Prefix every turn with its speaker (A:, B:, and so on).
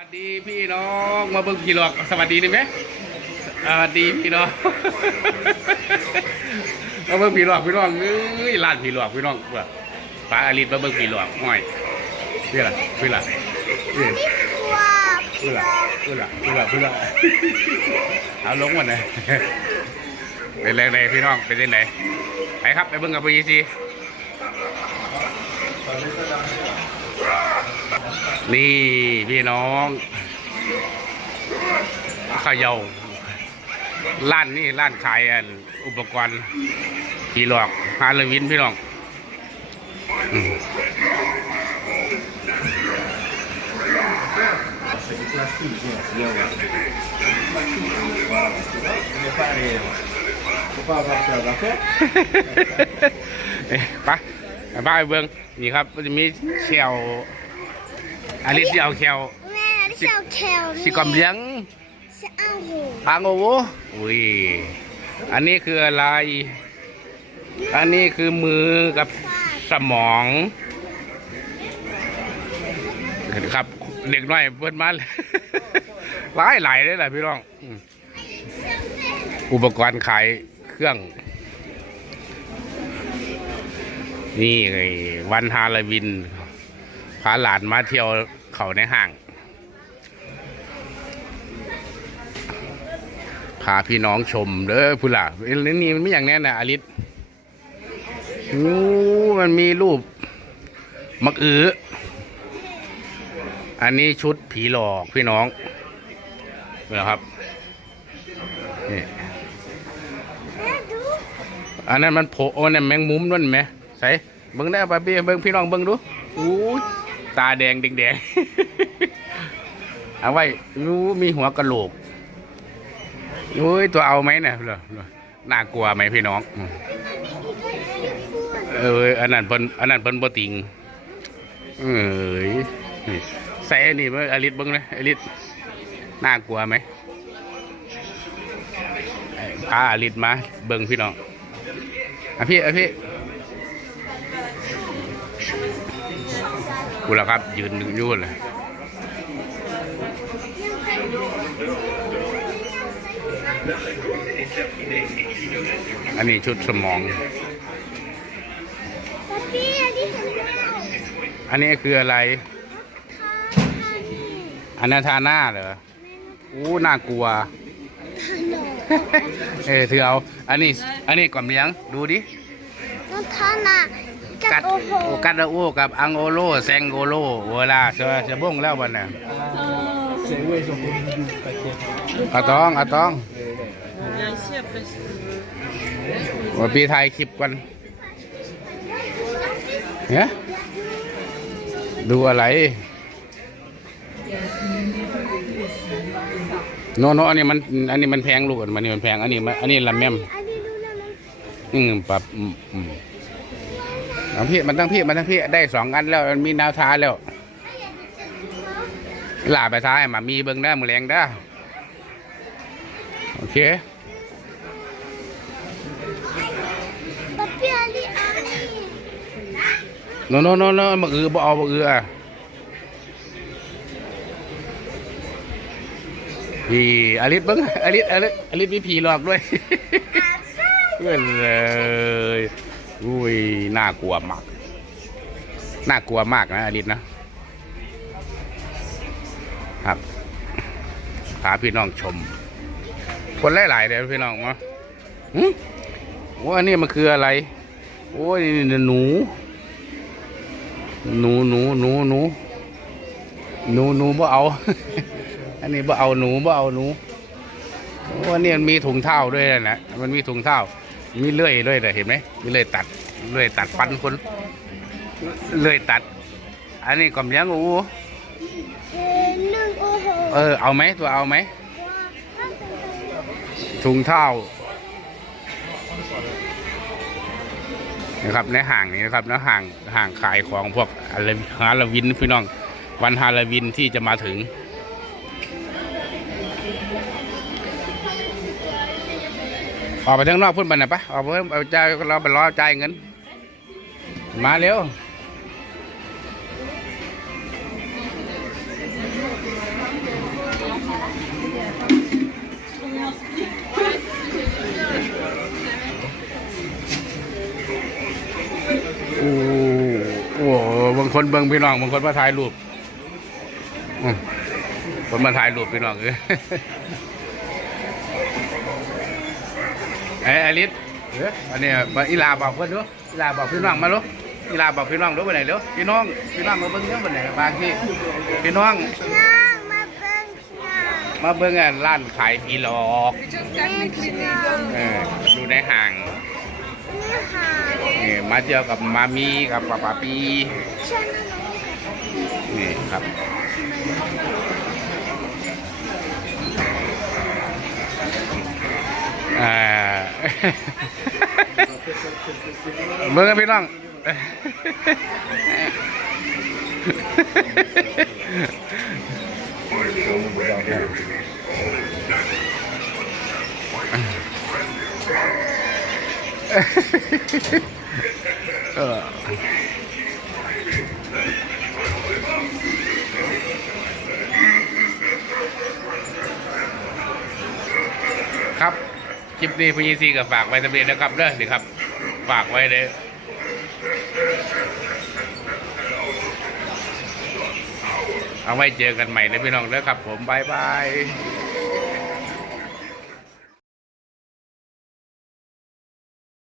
A: ัสดีพี่น้องมาเบิ่งพี่หลอกสวัสดีได้ไหมสวัสดีพี่น้อง มาเบิ่งพี่หลอกพี่น้องเอ้ยร้านพี่หลอกพี่น้องว่าป้าอลิศมาเบิ่งพี่หลอกห้อยพี่ล่ะพี่ล่ะพี่
B: ว้าว
A: พี่ล่ะพี่ล่ะพี่ล่ะพี่ล่ะเอาลงมาหน่อยเป็นไรๆพี่น้องเป็นยังไงไปครับไปเบิ่งกับพี่ซี นี่พี่น้องขยาล้านนี่ล้านขายอุปกรณ์พี่หลอกฮาโลวินพี่น้องไปไปเบื้องนี่ครับจะมีเชี่ยว อันนี้ที่เอาเชล
B: แม่เจ้าแคล
A: สีกอมเลี้ยง
B: เสียอ้าวหู
A: ปางโอโวอุ้ยอันนี้คืออะไร อันนี้คือมือกับสมองครับ เด็กน้อยเพิ่นมาเลยหลายหลายเลยแหละพี่น้องอืมอุปกรณ์ขายเครื่อง นี่ไงวันฮาโลวีน พาหลานมาเที่ยวเขาในห้าง พาพี่น้องชมเด้อพุล่ะนี่มันไม่อย่างแน่นะอลิศงูมันมีรูป มักอืออันนี้ชุดผีหลอกพี่น้องนี่ครับนี่อันนั้นมันโผล่อันนั้นแมงมุมนั่นไหมใส่เบิ้งได้ป่ะพี่เบิ้งพี่น้องเบิ้งดูอู้ ตาแดงแดงๆเอาไว้รู้มีหัวกะโหลกโอ้ยตัวเอาไหมเนี่ยเหรอน่ากลัวไหมพี่น้องเอออันนั้นเพิ่นอันนั้นเพิ่นบ่ติงเอ้ยใส่อันนี้เบิ่งอลิศเบิ่งเลยอลิศน่ากลัวไหมพาอลิศมาเบิ่งพี่น้องอะพี่อะพี่ กูแล้วครับ ยืนหนึ่งยุ่นเลยอันนี้ชุดสมอง
B: ป๊าปี้อันนี้เห็นแล้ว
A: อันนี้คืออะไร
B: ทาทานี่
A: อันนั้นทาหน้าเหรออู้น่ากลัว
B: ทาหนอ
A: เออเธอเอา อันนี้ อันนี้ก่อนเลี้ยง ดูดิ
B: น้องทาหน้า กัดโอ้โห
A: โอกัดโอกับอังโอโลแซงโอโลเวลาเสือเสือบ้งแล้วบันน่ะ
C: C'est où ils ont fait du doux, peut-être
A: อาตองอาตอง
D: Viens ici après.
A: ว่าปีไทยคลิปกันเนี่ยดูอะไรโนโนอันนี้มันอันนี้มันแพงลูกอันนี้มันแพงอันนี้มันอันนี้ลำแม่ม
B: อันนี้ดูนะมัน
A: อืมปรับอืม อืมเอาพี่มันตั้งพี่มันตั้งพี่ได้สองอันแล้วมันมีแนวทางแล้วลาไปท้ายมามีเบิ้งได้มือแรงได้อโอเค
B: ป๊าปี้อันนี้อันนี้
A: โนโนโนโนมาอือบ่เอาบ่อืออะพี่อลิศเบิ้งอลิศอลิศอลิศมีผีหลอกด้วยเพื่อนเลย อุ้ยน่ากลัวมาก น่ากลัวมากนะอลิศนะ ครับพาพี่น้องชม คนหลายๆเลยพี่น้องมาหึว่าอันนี้มันคืออะไร โอ้ยหนู หนูหนูหนูหนูหนูหนูบ่เอา อันนี้บ่เอาหนูบ่เอาหนูโอ้อันนี้มันมีถุงเท้าด้วยนะมันมีถุงเท้า มีเลื่อยด้วยนะเห็นไหมมีเลื่อยตัดเลื่อยตัดฟันคนเลื่อยตัด อันนี้ก่อมเลี้ยงอู
B: เอ่อหนึ่งโอ้โห
A: เออเอาไหมตัวเอาไหม
B: ว้าวตั้งแต่
A: ถุงเท้านะครับในห่างนี้นะครับในห่างห่างขายของพวกอะไรฮาโลวีนพี่น้อง วันฮาโลวีนที่จะมาถึง ออกไปทางนอกพุ่นไปหนปะออกไปเอาจ่ายเราไปรอจ่ายเงิน มาเร็วโอ้โหบางคนเบิ่งพี่น้องบางคนมาถ่ายรูปคนมาถ่ายรูปพี่น้องเลย ไอ้อลิสเอ้ยอันนี้มาอีลาบอกเพื่อนดูอีลาบอกพี่น้องมาลูกอีลาบอกพี่น้องดูไปไหนเร็วพี่น้องพี่น้องมาเบิ่งเยอะไปไหนบางที่พี่น้อง
B: น้างมาเบิ้งน้าง
A: มาเบิ่งอะร้านขายผีหลอก
B: แม่น้าง
A: เอออยู่ในห้าง
B: นี่หา
A: นี่มาเจอกับมามีกับปาปาปี
B: ฉันน้อง
A: นี่ครับอ่า เบิ่งกันพี่น้องเออ คลิปนี้พี่ซีก็ฝากไว้สำเบียนะครับเด้อนี่ครับ ฝากไว้เลยเอาไว้เจอกันใหม่นะพี่น้องเด้อครับ ผมบายบาย